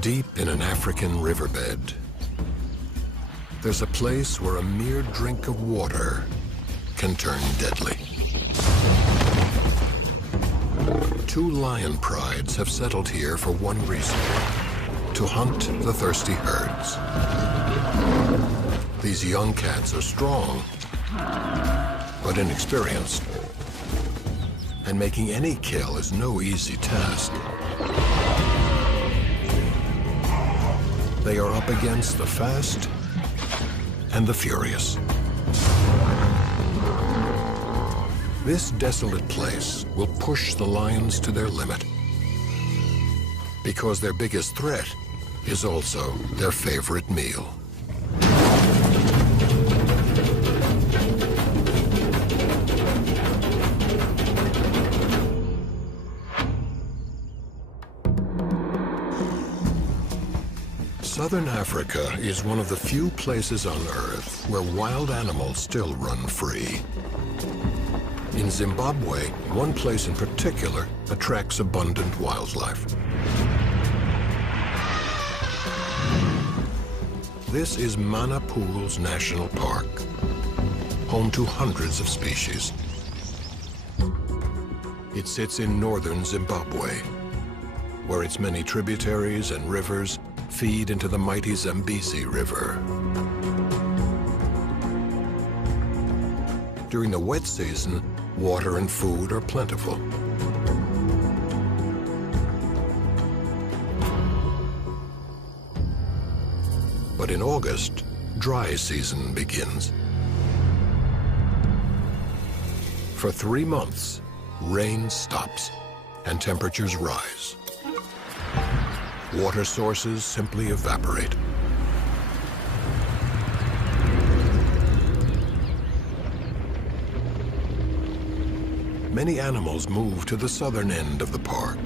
Deep in an African riverbed, there's a place where a mere drink of water can turn deadly. Two lion prides have settled here for one reason: to hunt the thirsty herds. These young cats are strong, but inexperienced, and making any kill is no easy task. They are up against the fast and the furious. This desolate place will push the lions to their limit, because their biggest threat is also their favorite meal. Southern Africa is one of the few places on Earth where wild animals still run free. In Zimbabwe, one place in particular attracts abundant wildlife. This is Mana Pools National Park, home to hundreds of species. It sits in northern Zimbabwe, where its many tributaries and rivers feed into the mighty Zambezi River. During the wet season, water and food are plentiful. But in August, dry season begins. For 3 months, rain stops and temperatures rise. Water sources simply evaporate. Many animals move to the southern end of the park,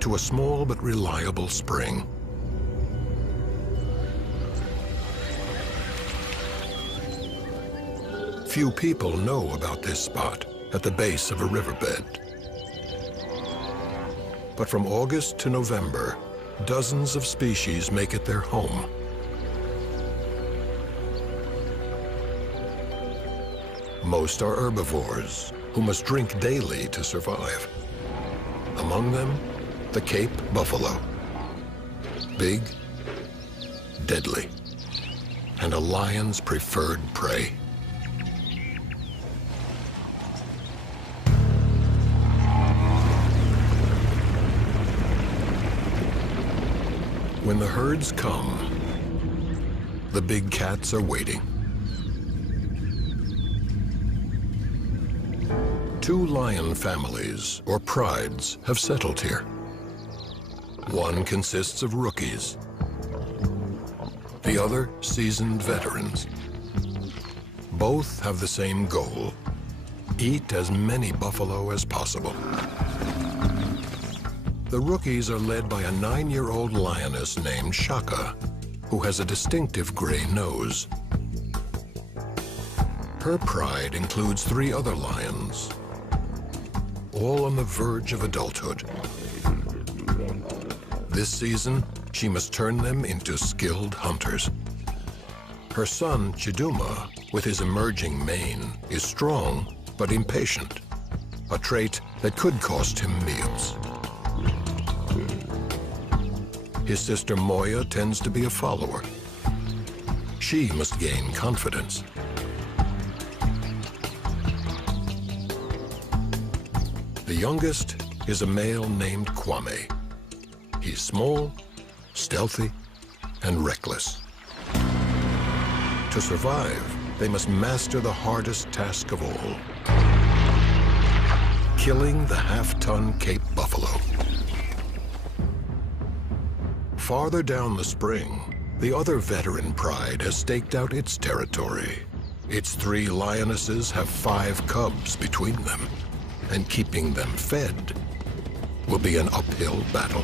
to a small but reliable spring. Few people know about this spot at the base of a riverbed. But from August to November, dozens of species make it their home. Most are herbivores who must drink daily to survive. Among them, the Cape buffalo. Big, deadly, and a lion's preferred prey. When the herds come, the big cats are waiting. 2 lion families, or prides, have settled here. One consists of rookies, the other seasoned veterans. Both have the same goal: eat as many buffalo as possible. The rookies are led by a 9-year-old lioness named Shaka, who has a distinctive gray nose. Her pride includes 3 other lions, all on the verge of adulthood. This season, she must turn them into skilled hunters. Her son, Chiduma, with his emerging mane, is strong but impatient, a trait that could cost him meals. His sister Moya tends to be a follower. She must gain confidence. The youngest is a male named Kwame. He's small, stealthy, and reckless. To survive, they must master the hardest task of all: killing the half-ton Cape buffalo. Farther down the spring, the other veteran pride has staked out its territory. Its 3 lionesses have 5 cubs between them, and keeping them fed will be an uphill battle.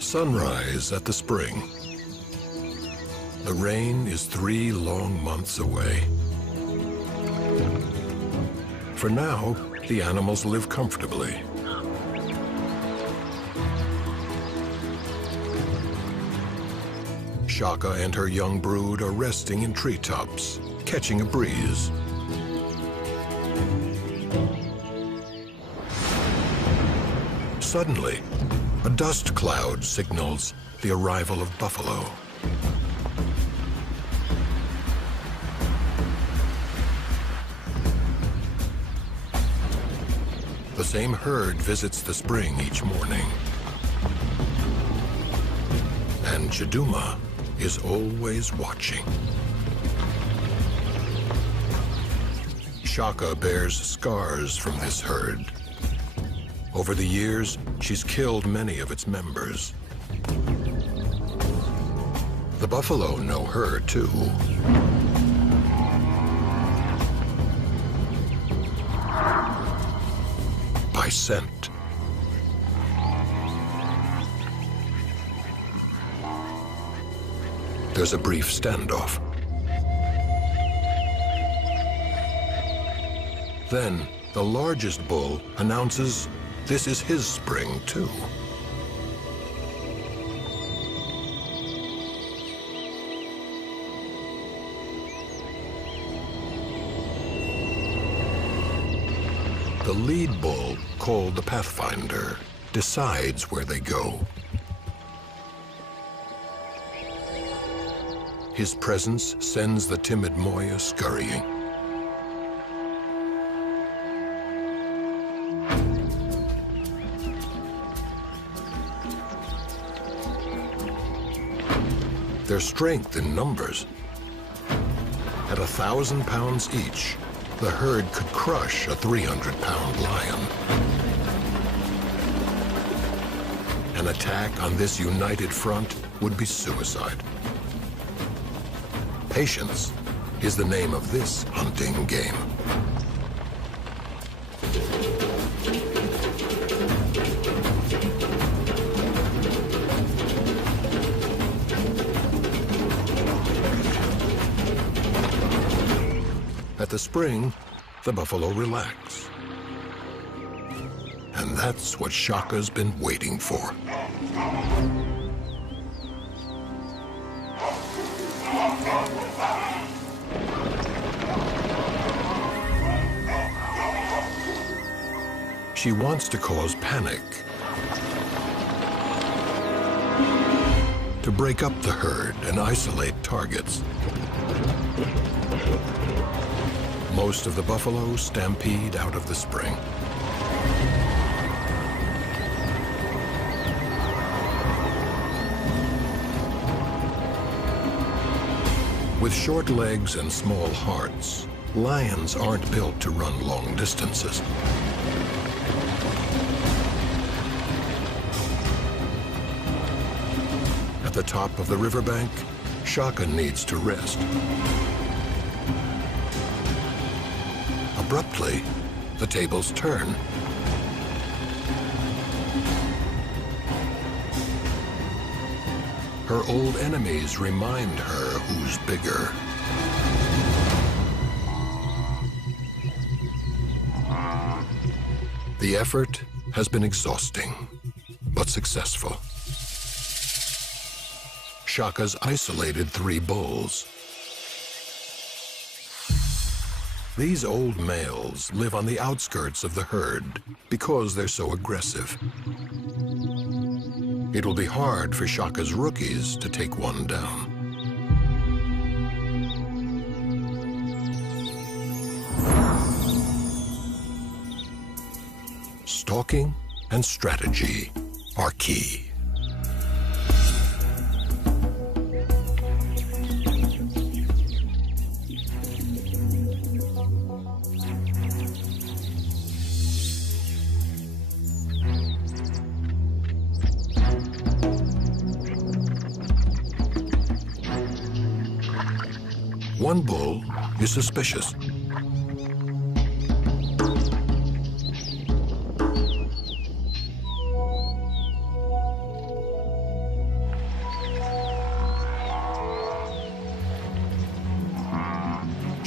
Sunrise at the spring. The rain is 3 long months away. For now, the animals live comfortably. Shaka and her young brood are resting in treetops, catching a breeze. Suddenly, a dust cloud signals the arrival of buffalo. The same herd visits the spring each morning. And Chiduma is always watching. Shaka bears scars from this herd. Over the years, she's killed many of its members. The buffalo know her, too. By scent. There's a brief standoff. Then, the largest bull announces this is his spring, too. The lead bull, called the Pathfinder, decides where they go. His presence sends the timid Moya scurrying. Their strength in numbers. At 1,000 pounds each, the herd could crush a 300-pound lion. An attack on this united front would be suicide. Patience is the name of this hunting game. At the spring, the buffalo relax. And that's what Shaka's been waiting for. She wants to cause panic, to break up the herd and isolate targets. Most of the buffalo stampede out of the spring. With short legs and small hearts, lions aren't built to run long distances. At the top of the riverbank, Shaka needs to rest. Abruptly, the tables turn. Her old enemies remind her who's bigger. The effort has been exhausting, but successful. Shaka's isolated 3 bulls. These old males live on the outskirts of the herd because they're so aggressive. It'll be hard for Shaka's rookies to take one down. Stalking and strategy are key. One bull is suspicious.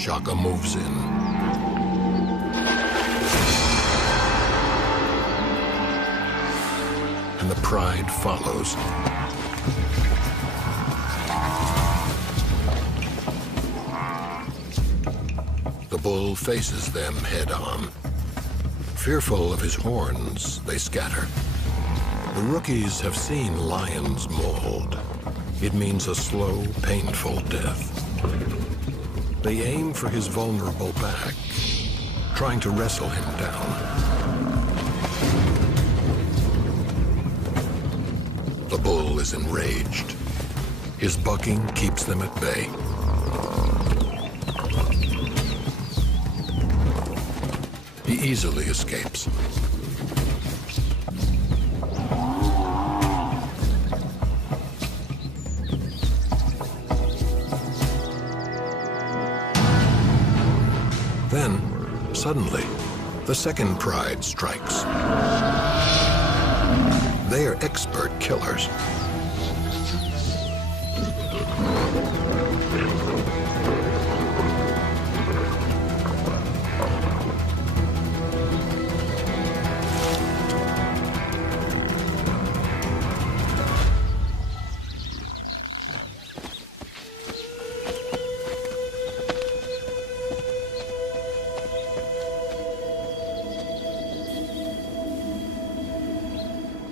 Shaka moves in. And the pride follows. The bull faces them head-on. Fearful of his horns, they scatter. The rookies have seen lions mauled. It means a slow, painful death. They aim for his vulnerable back, trying to wrestle him down. The bull is enraged. His bucking keeps them at bay. He easily escapes. Then, suddenly, the second pride strikes. They are expert killers.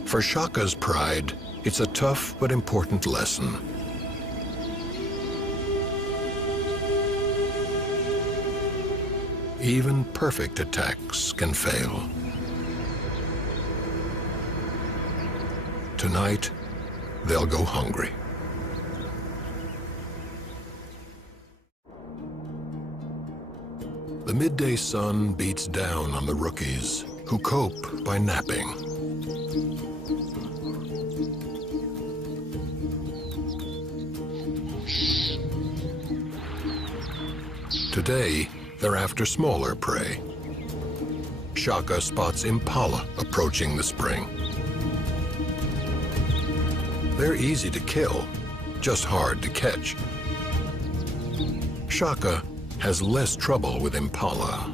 For Shaka's pride, it's a tough but important lesson. Even perfect attacks can fail. Tonight, they'll go hungry. The midday sun beats down on the rookies, who cope by napping. Today, they're after smaller prey. Shaka spots impala approaching the spring. They're easy to kill, just hard to catch. Shaka has less trouble with impala.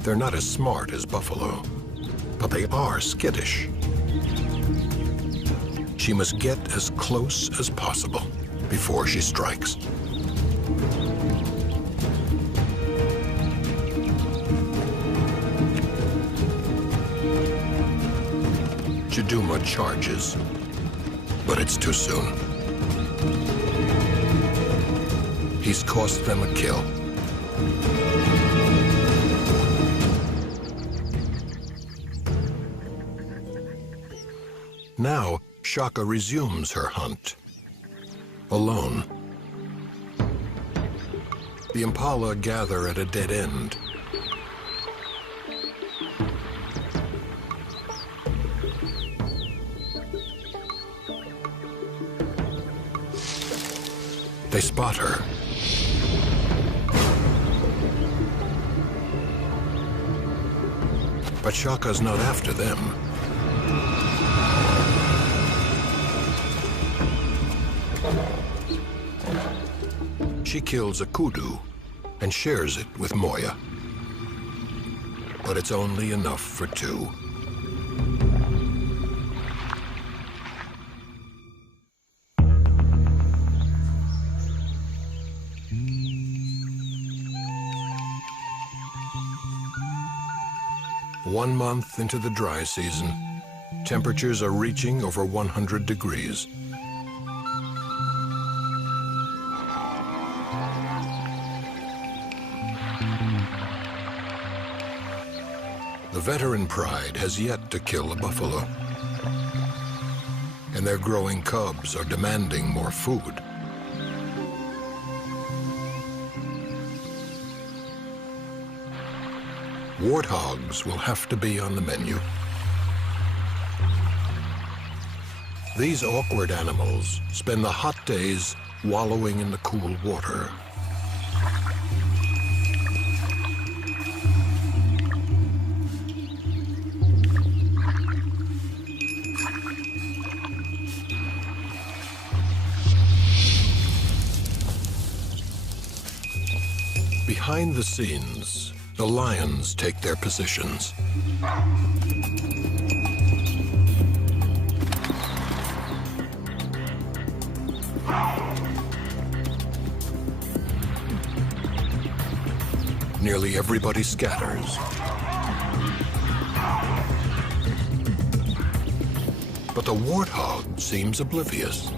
They're not as smart as buffalo, but they are skittish. She must get as close as possible before she strikes. Chiduma charges, but it's too soon. He's cost them a kill. Now, Shaka resumes her hunt, alone. The impala gather at a dead end. They spot her. But Shaka's not after them. She kills a kudu and shares it with Moya. But it's only enough for two. One month into the dry season, temperatures are reaching over 100 degrees. The veteran pride has yet to kill a buffalo, and their growing cubs are demanding more food. Warthogs will have to be on the menu. These awkward animals spend the hot days wallowing in the cool water. Behind the scenes, the lions take their positions. Nearly everybody scatters. But the warthog seems oblivious.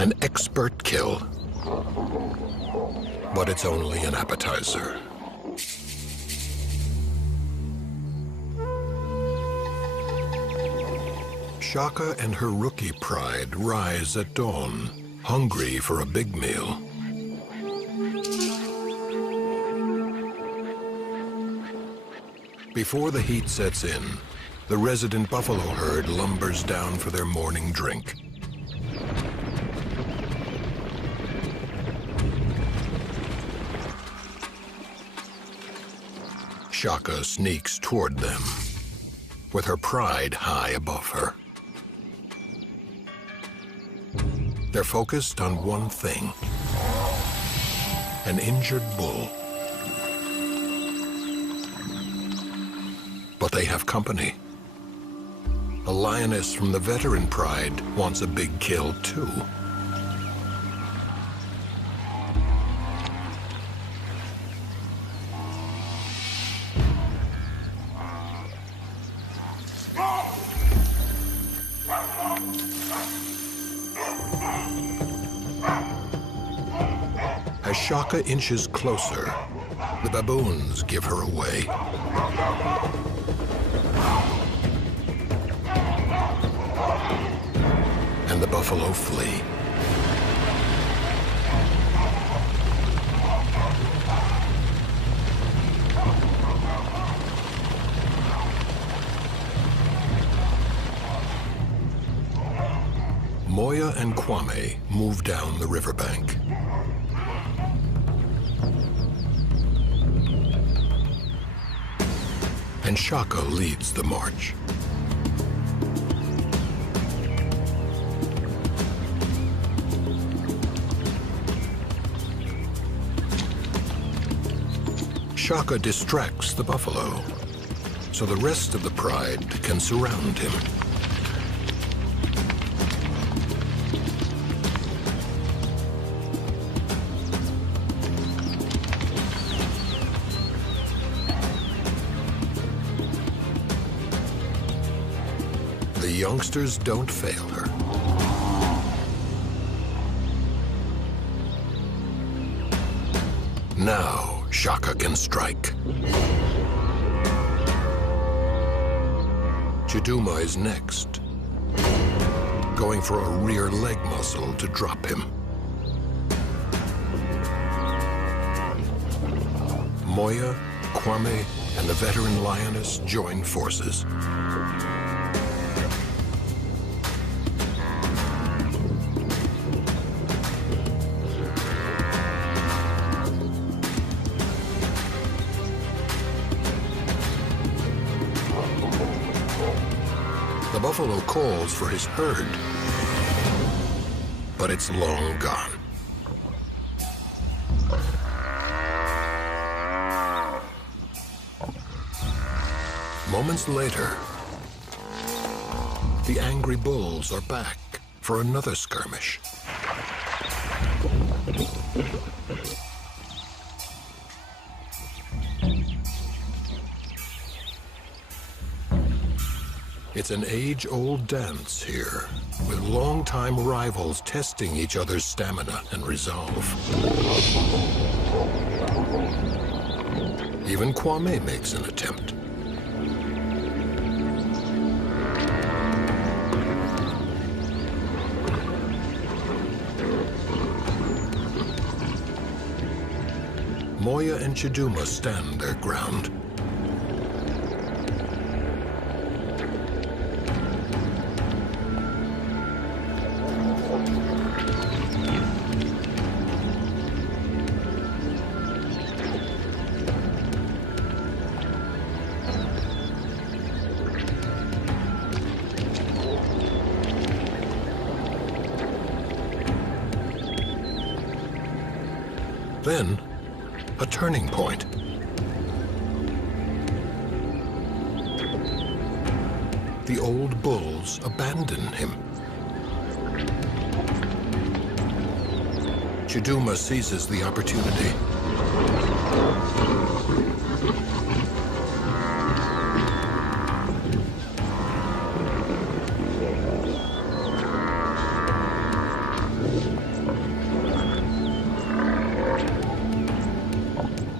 An expert kill. But it's only an appetizer. Shaka and her rookie pride rise at dawn, hungry for a big meal. Before the heat sets in, the resident buffalo herd lumbers down for their morning drink. Shaka sneaks toward them, with her pride high above her. They're focused on one thing: an injured bull. But they have company. A lioness from the veteran pride wants a big kill too. As Shaka inches closer, the baboons give her away. And the buffalo flee. Moya and Kwame move down the riverbank. And Shaka leads the march. Shaka distracts the buffalo, so the rest of the pride can surround him. The youngsters don't fail her. Now, Shaka can strike. Chiduma is next, going for a rear leg muscle to drop him. Moya, Kwame, and the veteran lioness join forces. The buffalo calls for his herd, but it's long gone. Moments later, the angry bulls are back for another skirmish. It's an age-old dance here, with longtime rivals testing each other's stamina and resolve. Even Kwame makes an attempt. Moya and Chiduma stand their ground. Then, a turning point. The old bulls abandon him. Chiduma seizes the opportunity.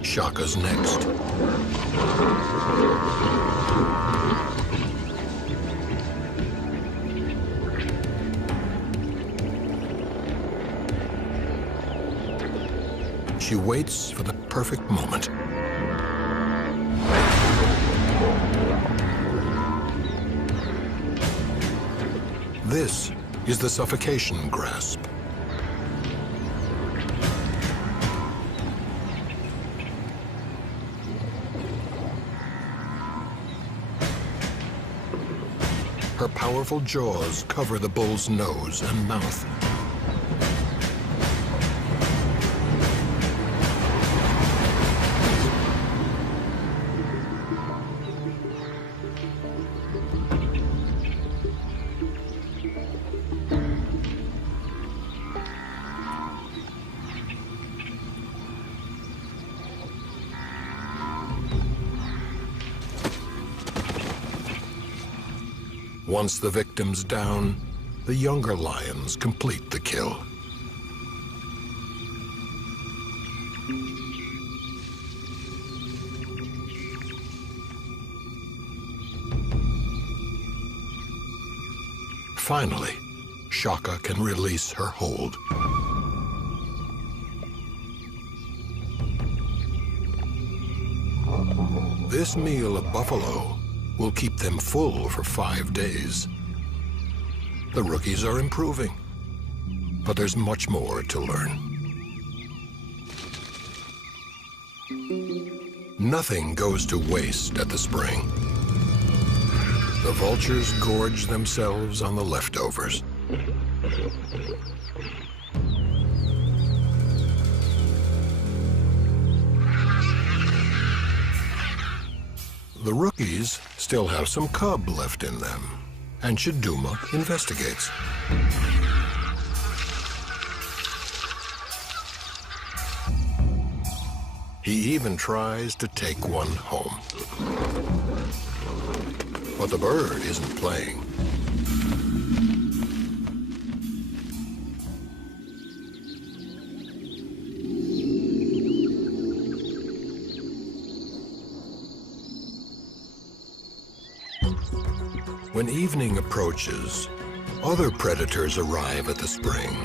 Shaka's next. She waits for the perfect moment. This is the suffocation grasp. Her powerful jaws cover the bull's nose and mouth. Once the victim's down, the younger lions complete the kill. Finally, Shaka can release her hold. This meal of buffalo will keep them full for 5 days. The rookies are improving, but there's much more to learn. Nothing goes to waste at the spring. The vultures gorge themselves on the leftovers. The rookies still have some cub left in them, and Chiduma investigates. He even tries to take one home. But the bird isn't playing. When evening approaches, other predators arrive at the spring.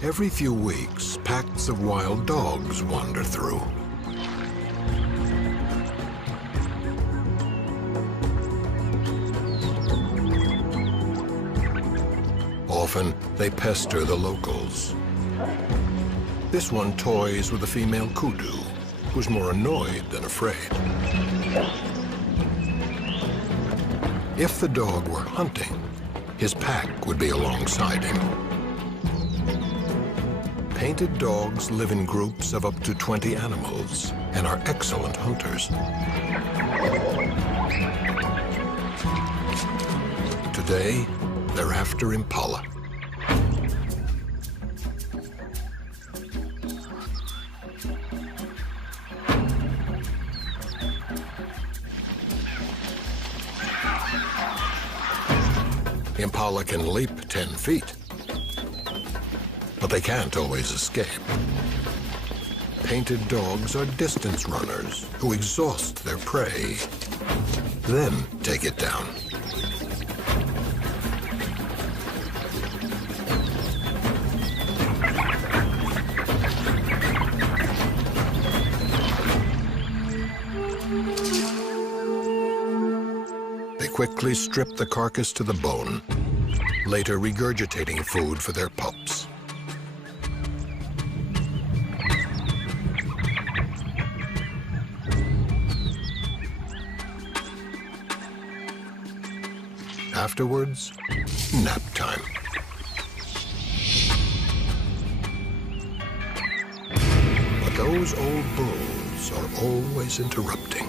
Every few weeks, packs of wild dogs wander through. Often, they pester the locals. This one toys with a female kudu, who's more annoyed than afraid. If the dog were hunting, his pack would be alongside him. Painted dogs live in groups of up to 20 animals and are excellent hunters. Today, they're after impala. Impala can leap 10 feet, but they can't always escape. Painted dogs are distance runners who exhaust their prey, then take it down. Quickly strip the carcass to the bone, later regurgitating food for their pups. Afterwards, nap time. those old bulls are always interrupting.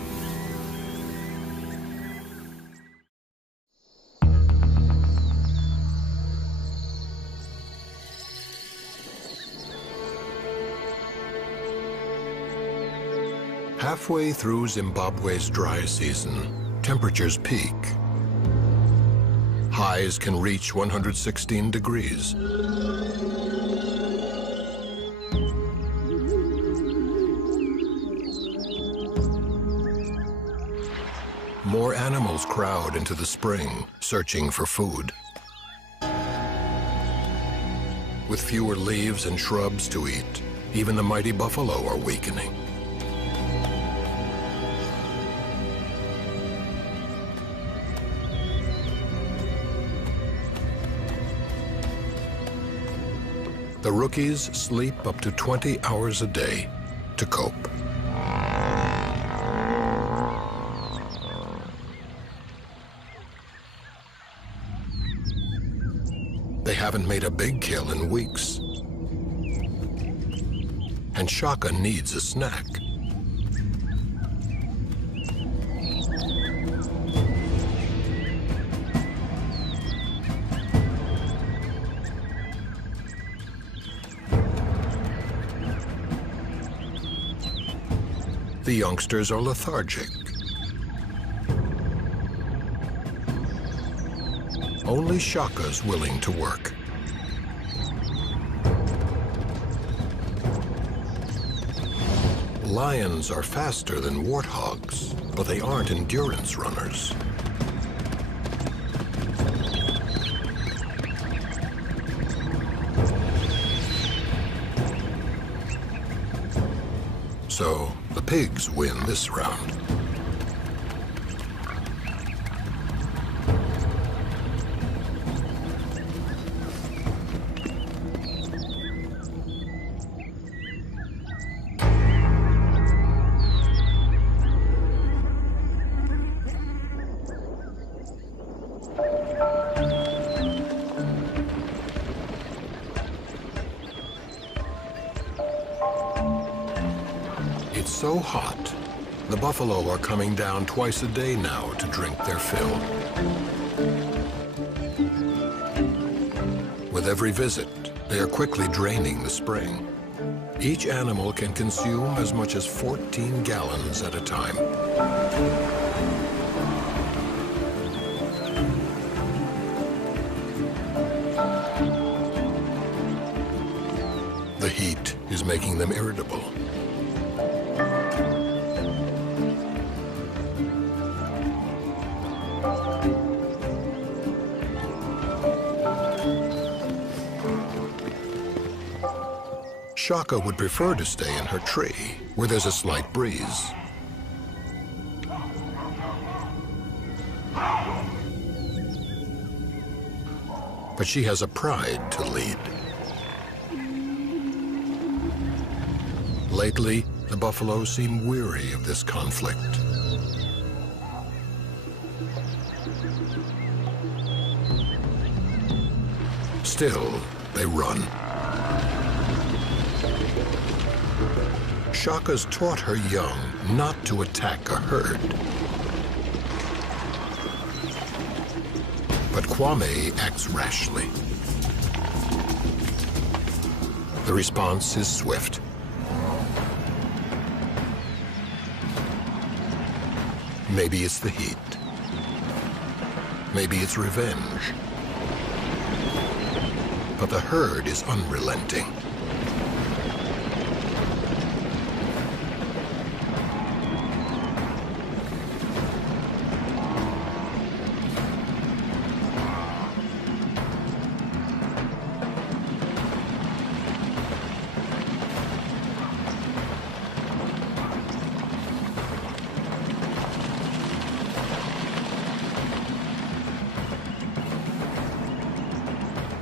Halfway through Zimbabwe's dry season, temperatures peak. Highs can reach 116 degrees. More animals crowd into the spring, searching for food. With fewer leaves and shrubs to eat, even the mighty buffalo are weakening. The rookies sleep up to 20 hours a day to cope. They haven't made a big kill in weeks. And Shaka needs a snack. The youngsters are lethargic. Only Shaka's willing to work. Lions are faster than warthogs, but they aren't endurance runners. So the pigs win this round. It's so hot, the buffalo are coming down twice a day now to drink their fill. With every visit, they are quickly draining the spring. Each animal can consume as much as 14 gallons at a time. The heat is making them irritable. Shaka would prefer to stay in her tree, where there's a slight breeze. But she has a pride to lead. Lately, the buffalo seem weary of this conflict. Still, they run. Shaka's taught her young not to attack a herd. But Kwame acts rashly. The response is swift. Maybe it's the heat. Maybe it's revenge. But the herd is unrelenting.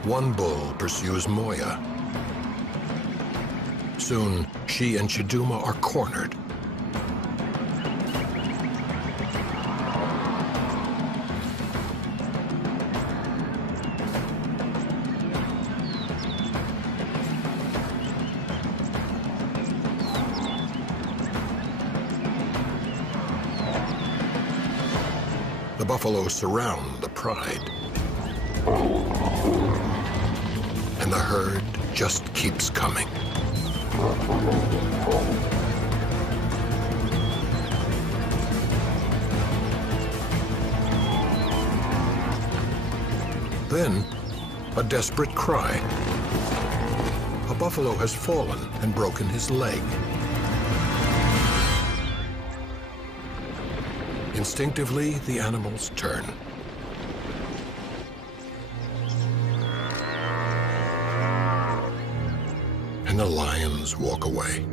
One bull pursues Moya. Soon, she and Chiduma are cornered. buffalo surround the pride. And the herd just keeps coming. Then, a desperate cry. A buffalo has fallen and broken his leg. Instinctively, the animals turn. And the lions walk away.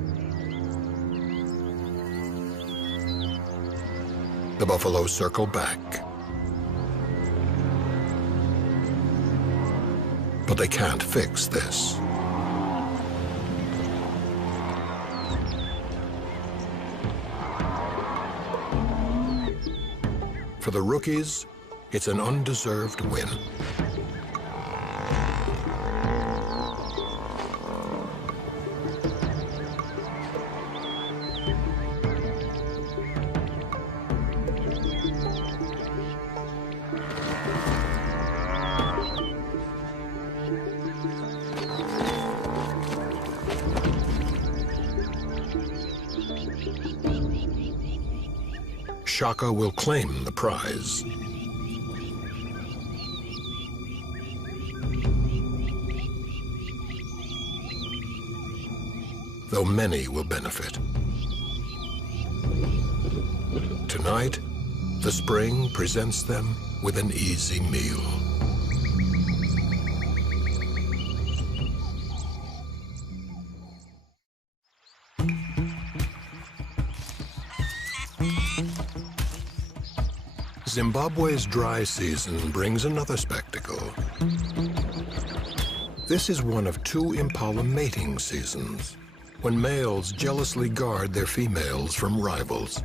The buffalo circle back. But they can't fix this. For the rookies, it's an undeserved win. Shaka will claim the prize. Though many will benefit. Tonight, the spring presents them with an easy meal. Zimbabwe's dry season brings another spectacle. This is one of two impala mating seasons, when males jealously guard their females from rivals.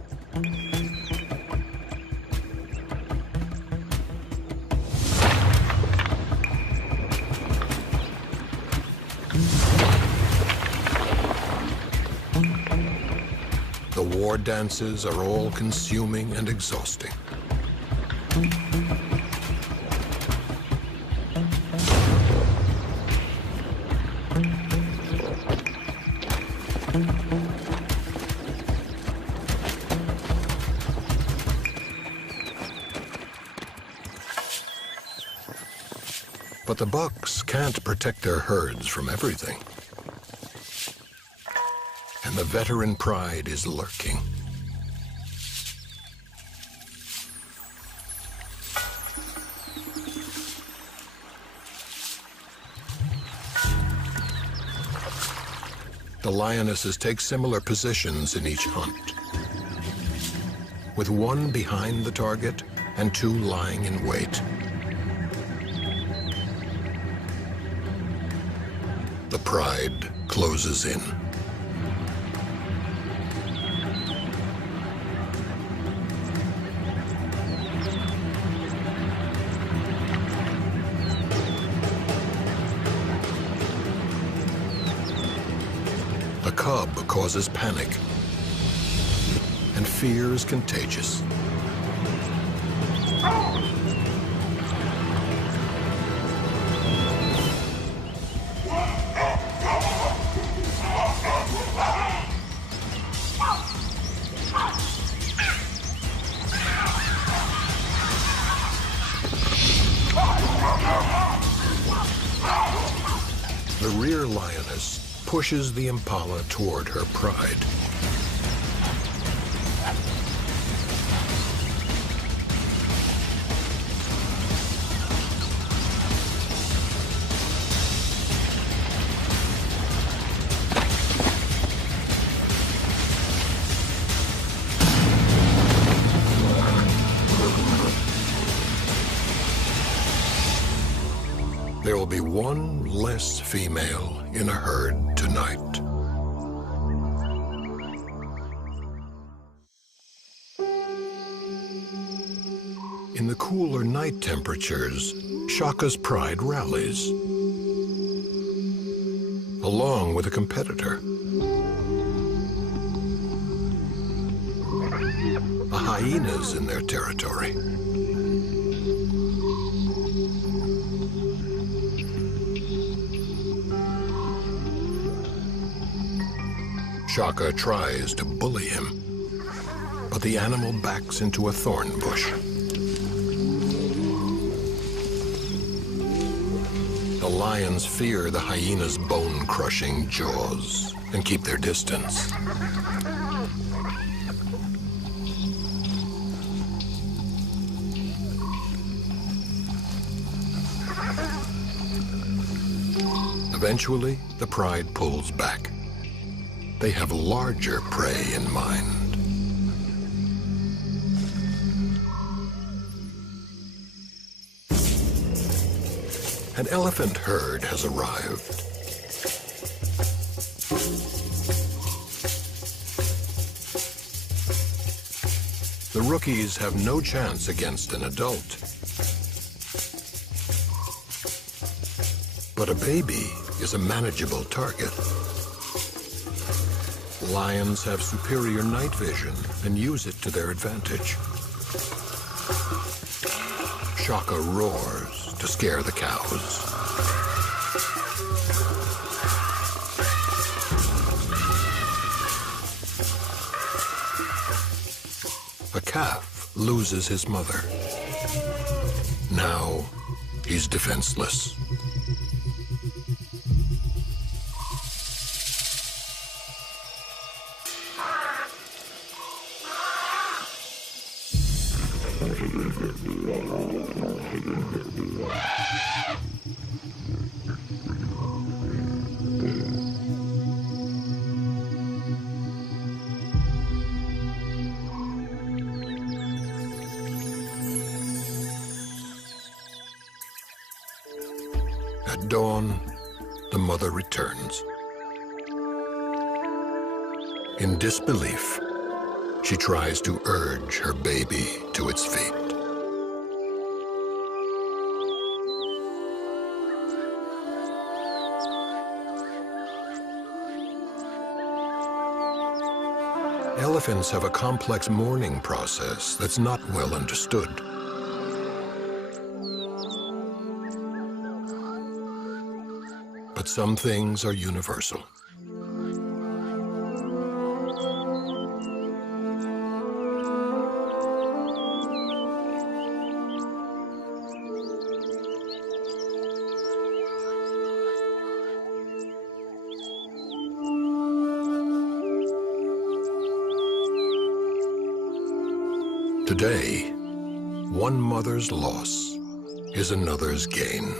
The war dances are all-consuming and exhausting. But the bucks can't protect their herds from everything. And the veteran pride is lurking. The lionesses take similar positions in each hunt, with one behind the target and two lying in wait. The pride closes in. A cub causes panic, and fear is contagious. The rear lioness pushes the impala toward her pride. There will be one less female in a herd tonight. In the cooler night temperatures, Shaka's pride rallies, along with a competitor. A hyena's in their territory. Shaka tries to bully him, but the animal backs into a thorn bush. The lions fear the hyena's bone-crushing jaws and keep their distance. Eventually, the pride pulls back. They have larger prey in mind. An elephant herd has arrived. The rookies have no chance against an adult. But a baby is a manageable target. Lions have superior night vision and use it to their advantage. Shaka roars to scare the cows. A calf loses his mother. Now he's defenseless. At dawn, the mother returns. In disbelief, she tries to urge her baby to its feet. Elephants have a complex mourning process that's not well understood. But some things are universal. Today, one mother's loss is another's gain.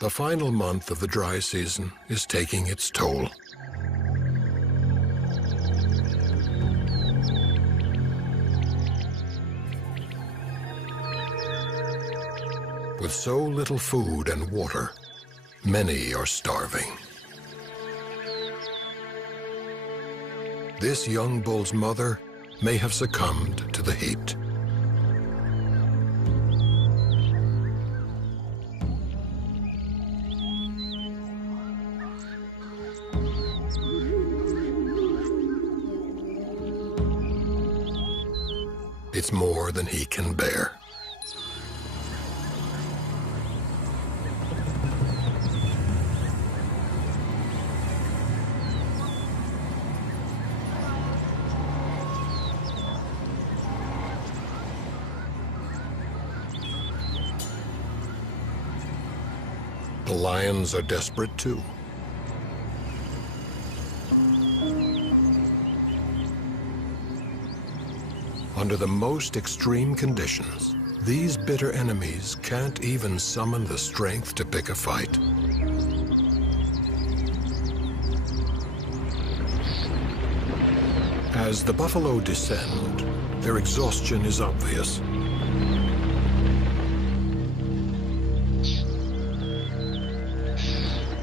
The final month of the dry season is taking its toll. With so little food and water, many are starving. This young bull's mother may have succumbed to the heat. It's more than he can bear. The lions are desperate too. Under the most extreme conditions, these bitter enemies can't even summon the strength to pick a fight. As the buffalo descend, their exhaustion is obvious.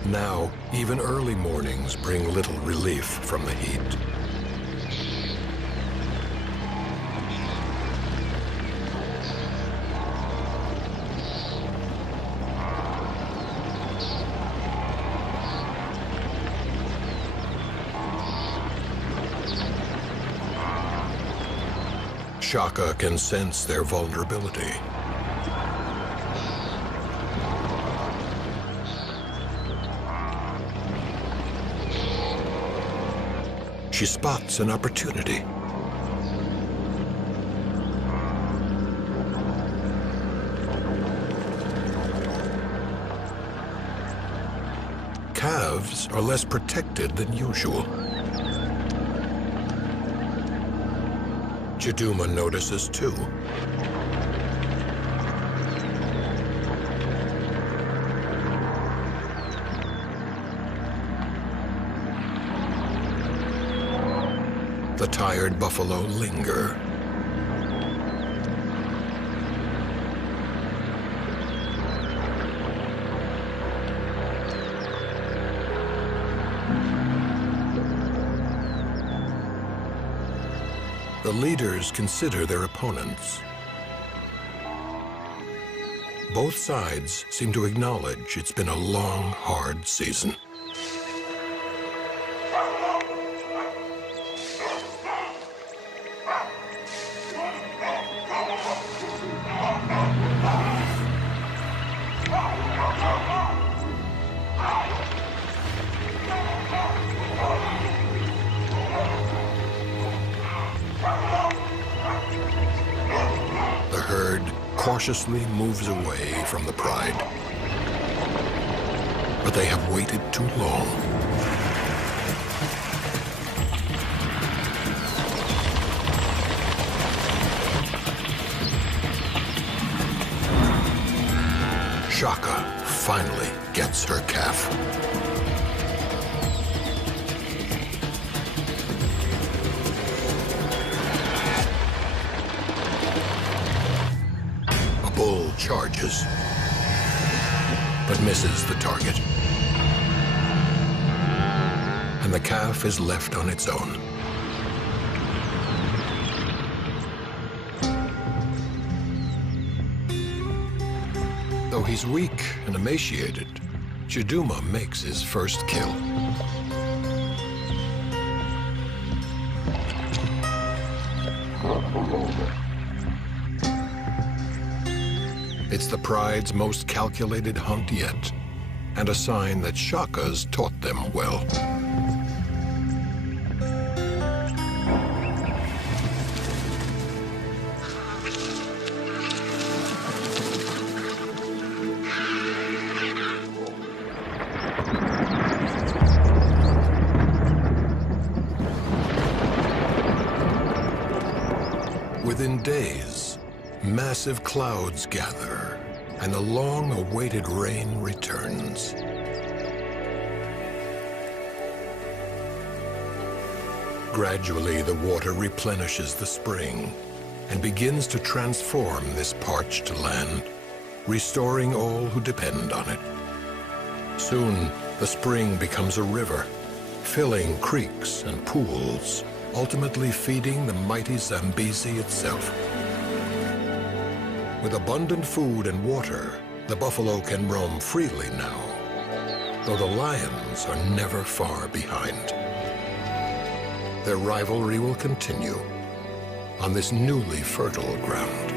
Now, even early mornings bring little relief from the heat. Shaka can sense their vulnerability. She spots an opportunity. Calves are less protected than usual. Chiduma notices too. The tired buffalo linger. The leaders consider their opponents. Both sides seem to acknowledge it's been a long, hard season. Cautiously moves away from the pride. But they have waited too long. Shaka finally gets her calf. Bull charges, but misses the target. And the calf is left on its own. Though he's weak and emaciated, Chiduma makes his first kill. It's the pride's most calculated hunt yet, and a sign that Shaka's taught them well. Within days, massive clouds gather, and the long-awaited rain returns. Gradually, the water replenishes the spring and begins to transform this parched land, restoring all who depend on it. Soon, the spring becomes a river, filling creeks and pools, ultimately feeding the mighty Zambezi itself. With abundant food and water, the buffalo can roam freely now, though the lions are never far behind. Their rivalry will continue on this newly fertile ground.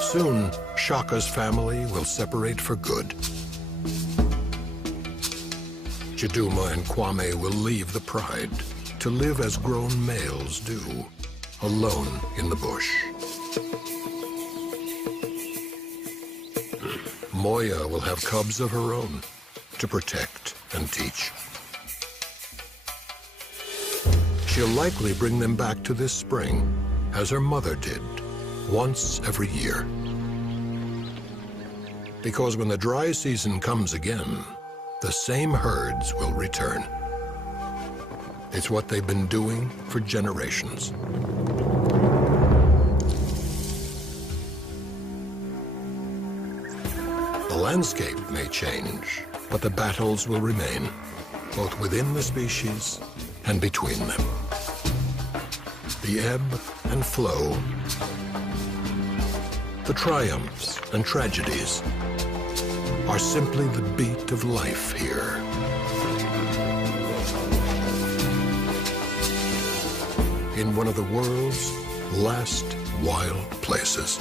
Soon, Shaka's family will separate for good. Chiduma and Kwame will leave the pride to live as grown males do, alone in the bush. Moya will have cubs of her own to protect and teach. She'll likely bring them back to this spring, as her mother did, once every year. Because when the dry season comes again, the same herds will return. It's what they've been doing for generations. The landscape may change, but the battles will remain, both within the species and between them. The ebb and flow, the triumphs and tragedies, are simply the beat of life here. in one of the world's last wild places.